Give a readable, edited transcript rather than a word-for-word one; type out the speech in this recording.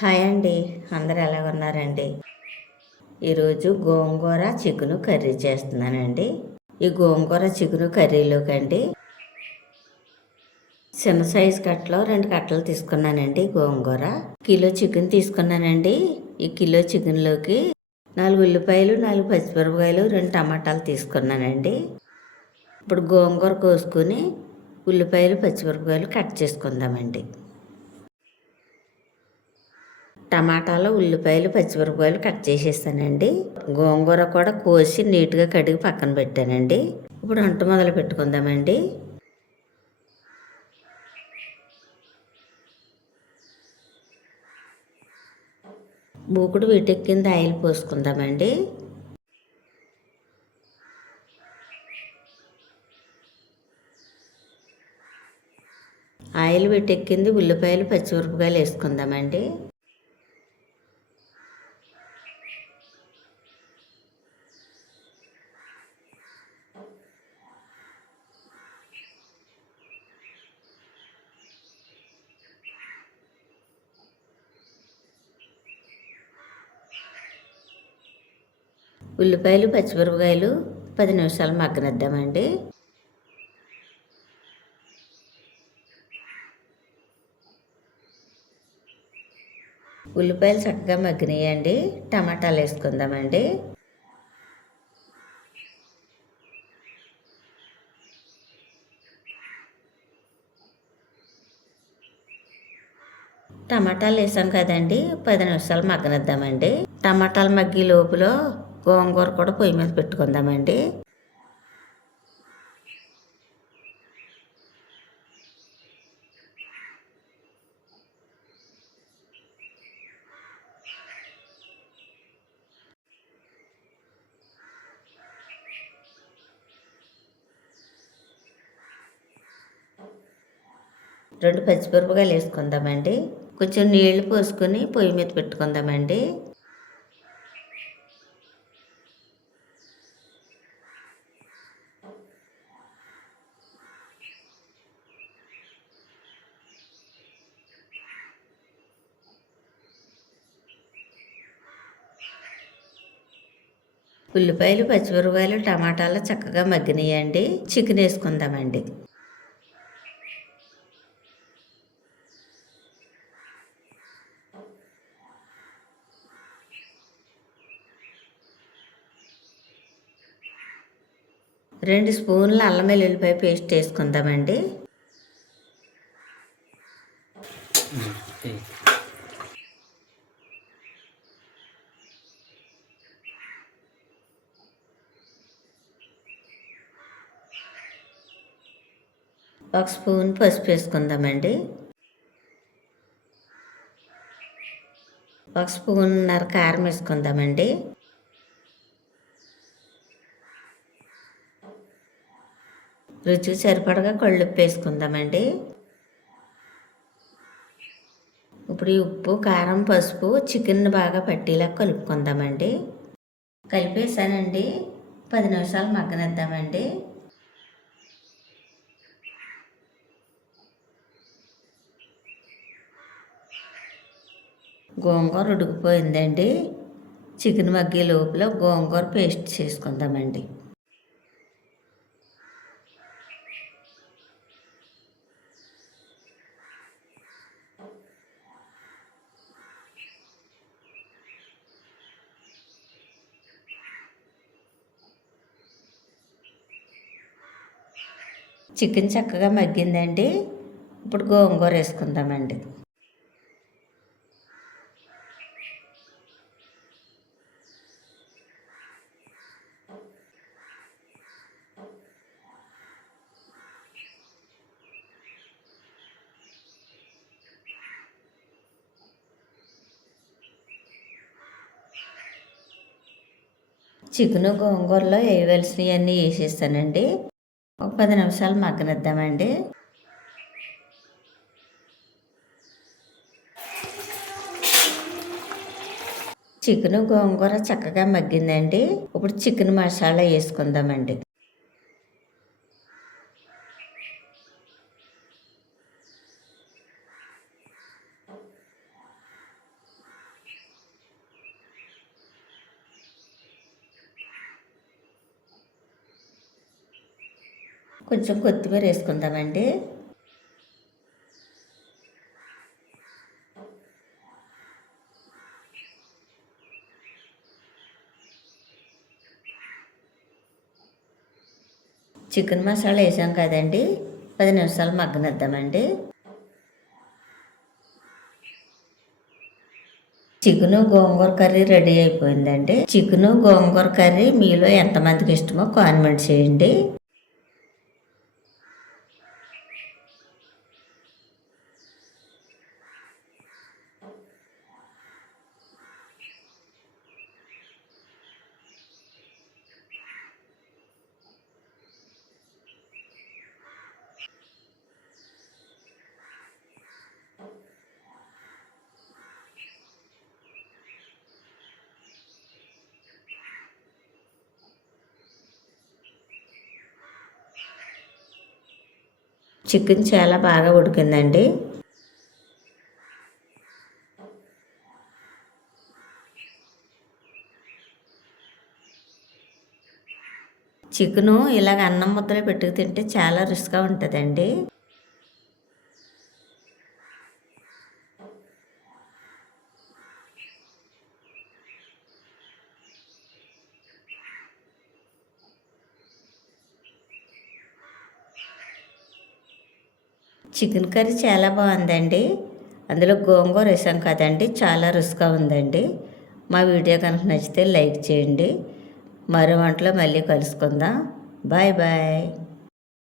Hi అండి. అందరూ ఎలా ఉన్నారండి? ఈరోజు గోంగూర చికెను కర్రీ చేస్తున్నానండి. ఈ గోంగూర చికెను కర్రీలోకండి చిన్న సైజు కట్టలో 2 కట్టలు తీసుకున్నానండి గోంగూర. కిలో చికెన్ తీసుకున్నానండి. ఈ కిలో చికెన్లోకి 4 ఉల్లిపాయలు, 4 పచ్చిమిరపకాయలు, 2 టమాటాలు తీసుకున్నానండి. ఇప్పుడు గోంగూర కోసుకుని ఉల్లిపాయలు, పచ్చిమిరపకాయలు కట్ చేసుకుందామండి. టమాటాలు, ఉల్లిపాయలు, పచ్చిమిరపకాయలు కట్ చేసేసానండి. గోంగూర కూడా కోసి నీట్గా కడిగి పక్కన పెట్టానండి. ఇప్పుడు వంట మొదలు పెట్టుకుందామండి. మూకుడు వీటెక్కింది ఆయిల్ పోసుకుందామండి. ఆయిల్ వీటెక్కింది ఉల్లిపాయలు, పచ్చిమిరపకాయలు వేసుకుందామండి. ఉల్లిపాయలు, పచ్చిమిరపకాయలు 10 నిమిషాలు మగ్గనిద్దామండి. ఉల్లిపాయలు చక్కగా మగ్గినాయండి. టమాటాలు వేసుకుందామండి. టమాటాలు వేసాం కదండి, 10 నిమిషాలు మగ్గనిద్దామండి. టమాటాలు మగ్గి లోపల గోంగూర కూడా పొయ్యి మీద పెట్టుకుందామండి. రెండు పచ్చిమిరపకాయలు వేసుకుందామండి. కొంచెం నీళ్లు పోసుకొని పొయ్యి మీద పెట్టుకుందామండి. ఉల్లిపాయలు, పచ్చిమిరపకాయలు, టమాటాలు చక్కగా మగ్గినాయండి. చికెన్ వేసుకుందామండి. రెండు స్పూన్ల అల్లం వెల్లుల్లిపాయ పేస్ట్ వేసుకుందామండి. ఒక స్పూన్ పసుపు వేసుకుందామండి. ఒక స్పూన్నర కారం వేసుకుందామండి. రుచికి సరిపడగా కళ్ళుప్పు వేసుకుందామండి. ఇప్పుడు ఈ ఉప్పు, కారం, పసుపు చికెన్ బాగా పట్టేలా కలుపుకుందామండి. కలిపేసానండి. 10 నిమిషాలు మగ్గనిద్దామండి. గోంగూర ఉడికిపోయిందండి. చికెన్ మగ్గే లోపల గోంగూర పేస్ట్ చేసుకుందామండి. చికెన్ చక్కగా మగ్గిందండి. ఇప్పుడు గోంగూర వేసుకుందామండి. చికెను గోంగూరలో వేయవలసినవన్నీ వేసేస్తానండి. ఒక 10 నిమిషాలు మగ్గనిద్దామండి. చికెను గోంగూర చక్కగా మగ్గిందండి. ఇప్పుడు చికెన్ మసాలా వేసుకుందామండి. కొంచెం కొత్తిమీర వేసుకుందామండి. చికెన్ మసాలా వేసాం కదండి, 10 నిమిషాలు మగ్గనిద్దామండి. చికెను గోంగూర కర్రీ రెడీ అయిపోయిందండి. చికెను గోంగూర కర్రీ మీలో ఎంతమందికి ఇష్టమో కామెంట్ చేయండి. చికెన్ చాలా బాగా ఉడికిందండి. చికెను ఇలాగ అన్నం ముద్దలు పెట్టుకు తింటే చాలా రుచిగా ఉంటుందండి. చికెన్ కర్రీ చాలా బాగుందండి. అందులో గోంగూర వేసాం కదండి, చాలా రుచిగా ఉందండి. మా వీడియో కనుక నచ్చితే లైక్ చేయండి. మరో వంటలో మళ్ళీ కలుసుకుందాం. Bye bye.